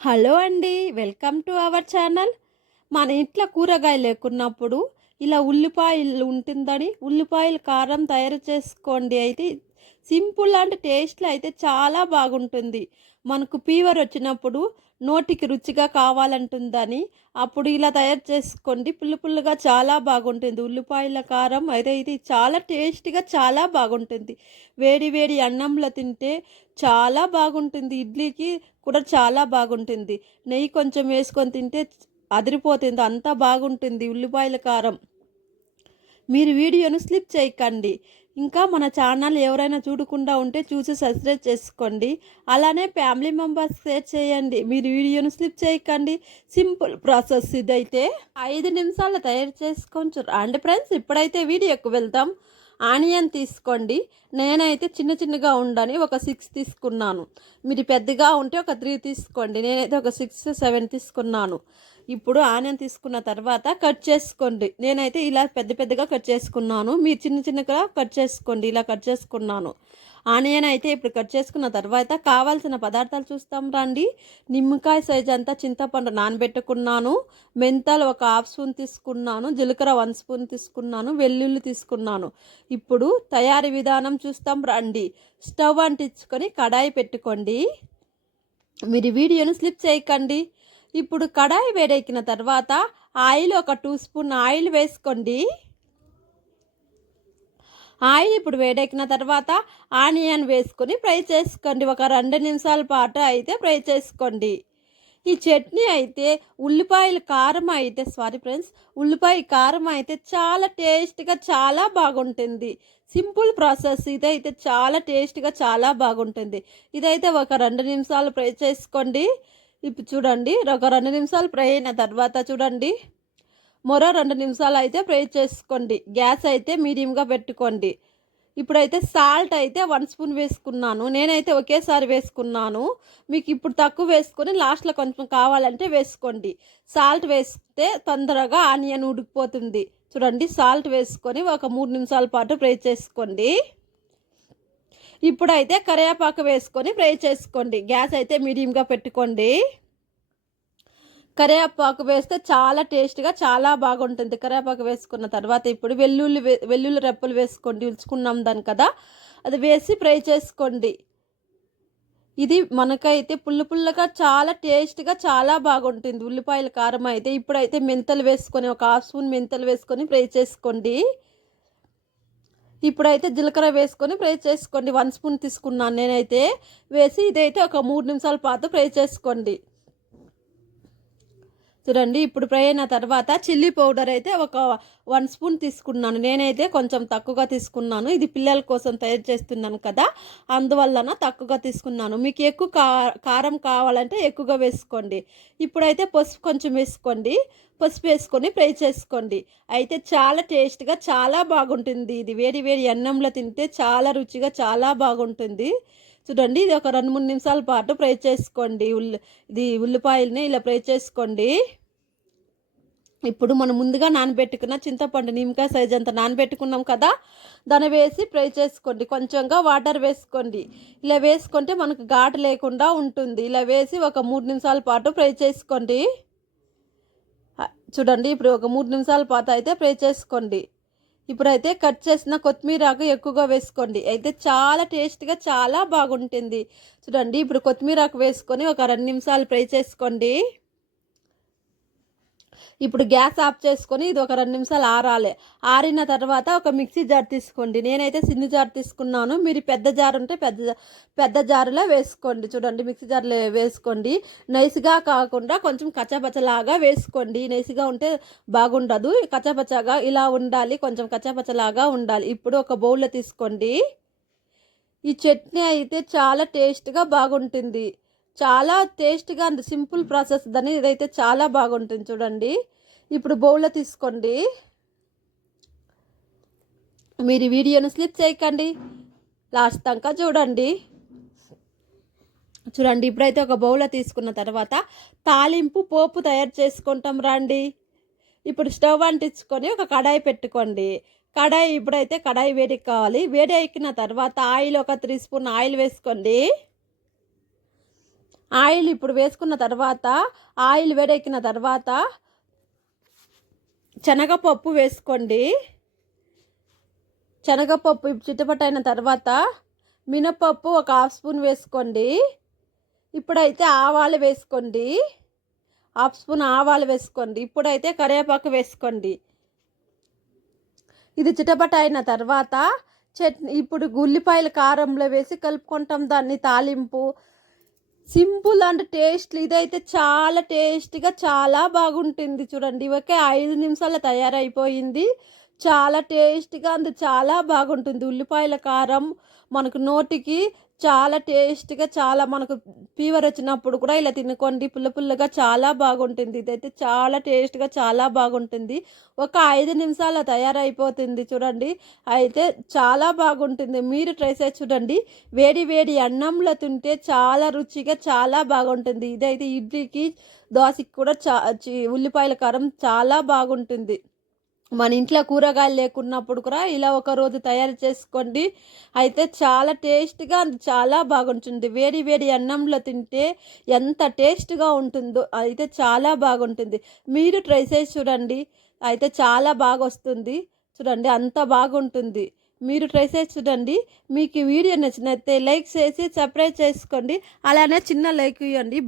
Hello అండి welcome to our channel. మన ఇంట్లో కూరగాయలు లేకున్నప్పుడు ఇలా ఉల్లిపాయలు ఉంటుందని ఉల్లిపాయలు కారం తయారు చేసుకోండి అయితే సింపుల్ అండ్ టేస్ట్లో అయితే చాలా బాగుంటుంది. మనకు ఫీవర్ వచ్చినప్పుడు నోటికి రుచిగా కావాలంటుందని. అప్పుడు ఇలా తయారు చేసుకోండి. పుల్లు పుల్లుగా చాలా బాగుంటుంది. ఉల్లిపాయల కారం అయితే ఇది చాలా టేస్టీగా చాలా బాగుంటుంది. వేడి వేడి అన్నంలో తింటే చాలా బాగుంటుంది. ఇడ్లీకి కూడా చాలా బాగుంటుంది. నెయ్యి కొంచెం వేసుకొని తింటే అదిరిపోతుంది. అంతా బాగుంటుంది. ఉల్లిపాయల కారం. మీరు వీడియోను స్లిప్ చేయకండి. ఇంకా మన ఛానల్ ఎవరైనా చూడకుండా ఉంటే చూసి సబ్స్క్రైబ్ చేసుకోండి. అలానే ఫ్యామిలీ మెంబర్స్ షేర్ చేయండి. మీరు వీడియోను స్లిప్ చేయకండి. సింపుల్ ప్రాసెస్ ఇదైతే ఐదు నిమిషాలు తయారు చేసుకొని అండ్ ఫ్రెండ్స్ ఇప్పుడైతే వీడియోకి వెళ్తాం ఆనియన్ తీసుకోండి. నేనైతే చిన్న చిన్నగా ఉండని ఒక సిక్స్ తీసుకున్నాను. మీరు పెద్దగా ఉంటే ఒక త్రీ తీసుకోండి. నేనైతే ఒక సిక్స్ సెవెన్ తీసుకున్నాను. ఇప్పుడు ఆనియన్ తీసుకున్న తర్వాత కట్ చేసుకోండి. నేనైతే ఇలా పెద్ద పెద్దగా కట్ చేసుకున్నాను. మీరు చిన్న చిన్నగా కట్ చేసుకోండి. ఇలా కట్ చేసుకున్నాను. ఆనియన్ అయితే ఇప్పుడు కట్ చేసుకున్న తర్వాత కావాల్సిన పదార్థాలు చూస్తాం రండి. నిమ్మకాయ సైజ్ అంతా చింతపండు నానబెట్టుకున్నాను. మెంతాలు ఒక హాఫ్ స్పూన్ తీసుకున్నాను. జీలకర్ర వన్ స్పూన్ తీసుకున్నాను. వెల్లుల్లి తీసుకున్నాను. ఇప్పుడు తయారీ విధానం చూస్తాం రండి. స్టవ్ అంటించుకొని కడాయి పెట్టుకోండి. మీరు వీడియోను స్లిప్ చేయకండి. ఇప్పుడు కడాయి వేడెక్కిన తర్వాత ఆయిల్ ఒక టూ స్పూన్ ఆయిల్ వేసుకోండి. ఆయిల్ ఇప్పుడు వేడెక్కిన తర్వాత ఆనియన్ వేసుకొని ఫ్రై చేసుకోండి. ఒక రెండు నిమిషాల పాటు అయితే ఫ్రై చేసుకోండి. ఈ చట్నీ అయితే ఉల్లిపాయల కారం అయితే సారీ ఫ్రెండ్స్ ఉల్లిపాయ కారం అయితే చాలా టేస్ట్గా చాలా బాగుంటుంది. Simple process. ఇదైతే చాలా టేస్ట్గా చాలా బాగుంటుంది. ఇదైతే ఒక రెండు నిమిషాలు ఫ్రై చేసుకోండి. ఇప్పుడు చూడండి ఒక రెండు నిమిషాలు ఫ్రై అయిన తర్వాత చూడండి. మరో రెండు నిమిషాలు అయితే ఫ్రై చేసుకోండి. గ్యాస్ అయితే మీడియంగా పెట్టుకోండి. ఇప్పుడైతే సాల్ట్ అయితే వన్ స్పూన్ వేసుకున్నాను. నేనైతే ఒకేసారి వేసుకున్నాను. మీకు ఇప్పుడు తక్కువ వేసుకొని లాస్ట్లో కొంచెం కావాలంటే వేసుకోండి. సాల్ట్ వేస్తే తొందరగా ఆనియన్ ఉడికిపోతుంది. చూడండి సాల్ట్ వేసుకొని ఒక మూడు నిమిషాల పాటు ఫ్రై చేసుకోండి. ఇప్పుడైతే కరివేపాకు వేసుకొని ఫ్రై చేసుకోండి. గ్యాస్ అయితే మీడియంగా పెట్టుకోండి. కరివేపాకు వేస్తే చాలా టేస్ట్గా చాలా బాగుంటుంది. కరివేపాకు వేసుకున్న తర్వాత ఇప్పుడు వెల్లుల్లి వెల్లుల్లి రెప్పలు వేసుకోండి. ఉంచుకున్నాం దాని కదా? అది వేసి ఫ్రై చేసుకోండి. ఇది మనకైతే పుల్ల పుల్లగా చాలా టేస్ట్గా చాలా బాగుంటుంది. ఉల్లిపాయల కారం అయితే ఇప్పుడైతే మెంతలు వేసుకొని ఒక హాఫ్ స్పూన్ మెంతలు వేసుకొని ఫ్రై చేసుకోండి. ఇప్పుడైతే జీలకర్ర వేసుకొని ఫ్రై చేసుకోండి. వన్ స్పూన్ తీసుకున్నాను నేనైతే. వేసి ఇదైతే ఒక మూడు నిమిషాల పాటు ఫ్రై చేసుకోండి. చూడండి ఇప్పుడు ఫ్రై అయిన తర్వాత చిల్లీ పౌడర్ అయితే ఒక వన్ స్పూన్ తీసుకున్నాను. నేనైతే కొంచెం తక్కువగా తీసుకున్నాను. ఇది పిల్లల కోసం తయారు చేస్తున్నాను కదా అందువలన తక్కువగా తీసుకున్నాను. మీకు ఎక్కువ కారం కావాలంటే ఎక్కువగా వేసుకోండి. ఇప్పుడైతే పసుపు కొంచెం వేసుకోండి. పసుపు వేసుకొని ఫ్రై చేసుకోండి. అయితే చాలా టేస్ట్గా చాలా బాగుంటుంది. ఇది వేడి వేడి అన్నంలో తింటే చాలా రుచిగా చాలా బాగుంటుంది. చూడండి ఇది ఒక రెండు మూడు నిమిషాల పాటు ఫ్రై చేసుకోండి. ఉల్లి ఇది ఉల్లిపాయలని ఇలా ఫ్రై చేసుకోండి. ఇప్పుడు మనం ముందుగా నానబెట్టుకున్న చింతపండు నిమ్మకాయ సైజ్ అంత నానబెట్టుకున్నాం కదా దాన్ని వేసి ఫ్రై చేసుకోండి. కొంచెంగా వాటర్ వేసుకోండి. ఇలా వేసుకుంటే మనకు ఘాటు లేకుండా ఉంటుంది. ఇలా వేసి ఒక మూడు నిమిషాల పాటు ఫ్రై చేసుకోండి. చూడండి ఇప్పుడు ఒక మూడు నిమిషాల పాటు అయితే ఫ్రై చేసుకోండి. ఇప్పుడైతే కట్ చేసిన కొత్తిమీర ఆకు ఎక్కువగా వేసుకోండి. అయితే చాలా టేస్ట్గా చాలా బాగుంటుంది. చూడండి ఇప్పుడు కొత్తిమీర ఆకు వేసుకొని ఒక రెండు నిమిషాలు ఫ్రై చేసుకోండి. ఇప్పుడు గ్యాస్ ఆఫ్ చేసుకొని ఇది ఒక రెండు నిమిషాలు ఆరాలి. ఆరిన తర్వాత ఒక మిక్సీ జార్ తీసుకోండి. నేనైతే సిన్ని జార్ తీసుకున్నాను. మీరు పెద్ద జార్ ఉంటే పెద్ద పెద్ద జారులో వేసుకోండి. చూడండి మిక్సీ జార్లో వేసుకోండి. నైస్గా కాకుండా కొంచెం కచ్చపచ్చలాగా వేసుకోండి. నైస్గా ఉంటే బాగుండదు. కచ్చపచ్చగా ఇలా ఉండాలి. కొంచెం కచ్చపచ్చలాగా ఉండాలి. ఇప్పుడు ఒక బౌల్లో తీసుకోండి. ఈ చట్నీ అయితే చాలా టేస్ట్గా బాగుంటుంది. చాలా టేస్ట్గా అండ్ సింపుల్ ప్రాసెస్ దాన్ని ఇదైతే చాలా బాగుంటుంది చూడండి. ఇప్పుడు బౌల్లో తీసుకోండి. మీరు వీడియోను స్లిప్ చేయకండి. లాస్ట్ దాకా చూడండి. చూడండి ఇప్పుడైతే ఒక బౌల్లో తీసుకున్న తర్వాత తాలింపు పోపు తయారు చేసుకుంటాం రండి. ఇప్పుడు స్టవ్ అంటించుకొని ఒక కడాయి పెట్టుకోండి. కడాయి ఇప్పుడైతే కడాయి వేడికి కావాలి వేడి ఎక్కిన తర్వాత ఆయిల్ ఒక త్రీ స్పూన్ ఆయిల్ వేసుకోండి. ఆయిల్ ఇప్పుడు వేసుకున్న తర్వాత ఆయిల్ వేడెక్కిన తర్వాత శనగపప్పు వేసుకోండి. శనగపప్పు చిట్టపట్టైన తర్వాత మినపప్పు ఒక హాఫ్ స్పూన్ వేసుకోండి. ఇప్పుడైతే ఆవాలు వేసుకోండి. హాఫ్ స్పూన్ ఆవాలు వేసుకోండి. ఇప్పుడైతే కరివేపాకు వేసుకోండి. ఇది చిటపట అయిన తర్వాత చట్నీ ఇప్పుడు ఉల్లిపాయల కారంలో వేసి కలుపుకుంటాం. దాన్ని తాలింపు సింపుల్ అండ్ టేస్ట్ ఇదైతే చాలా టేస్ట్గా చాలా బాగుంటుంది చూడండి. ఒకే ఐదు నిమిషాలు తయారైపోయింది. చాలా టేస్ట్గా అందు చాలా బాగుంటుంది. ఉల్లిపాయల కారం మనకు నోటికి చాలా టేస్ట్గా చాలా మనకు ఫీవర్ వచ్చినప్పుడు కూడా ఇలా తినుకోండి పుల్ల పుల్లగా చాలా బాగుంటుంది. ఇదైతే చాలా టేస్ట్గా చాలా బాగుంటుంది. ఒక ఐదు నిమిషాల తయారైపోతుంది చూడండి. అయితే చాలా బాగుంటుంది. మీరు ట్రై చేసి చూడండి. వేడి వేడి అన్నంలో తింటే చాలా రుచిగా చాలా బాగుంటుంది. ఇదైతే ఇడ్లీకి దోశకి కూడా చా ఉల్లిపాయల కారం చాలా బాగుంటుంది. మన ఇంట్లో కూరగాయలు లేకున్నప్పుడు కూడా ఇలా ఒక రోజు తయారు చేసుకోండి. అయితే చాలా టేస్ట్గా చాలా బాగుంటుంది. వేడి వేడి అన్నంలో తింటే ఎంత టేస్ట్గా ఉంటుందో అయితే చాలా బాగుంటుంది. మీరు ట్రై చేసి చూడండి. అయితే చాలా బాగా వస్తుంది. చూడండి అంత బాగుంటుంది. మీరు ట్రై చేసి చూడండి. మీకు ఈ వీడియో నచ్చినైతే లైక్ చేసి సబ్స్క్రైబ్ చేసుకోండి. అలానే చిన్న లైక్ ఇవ్వండి.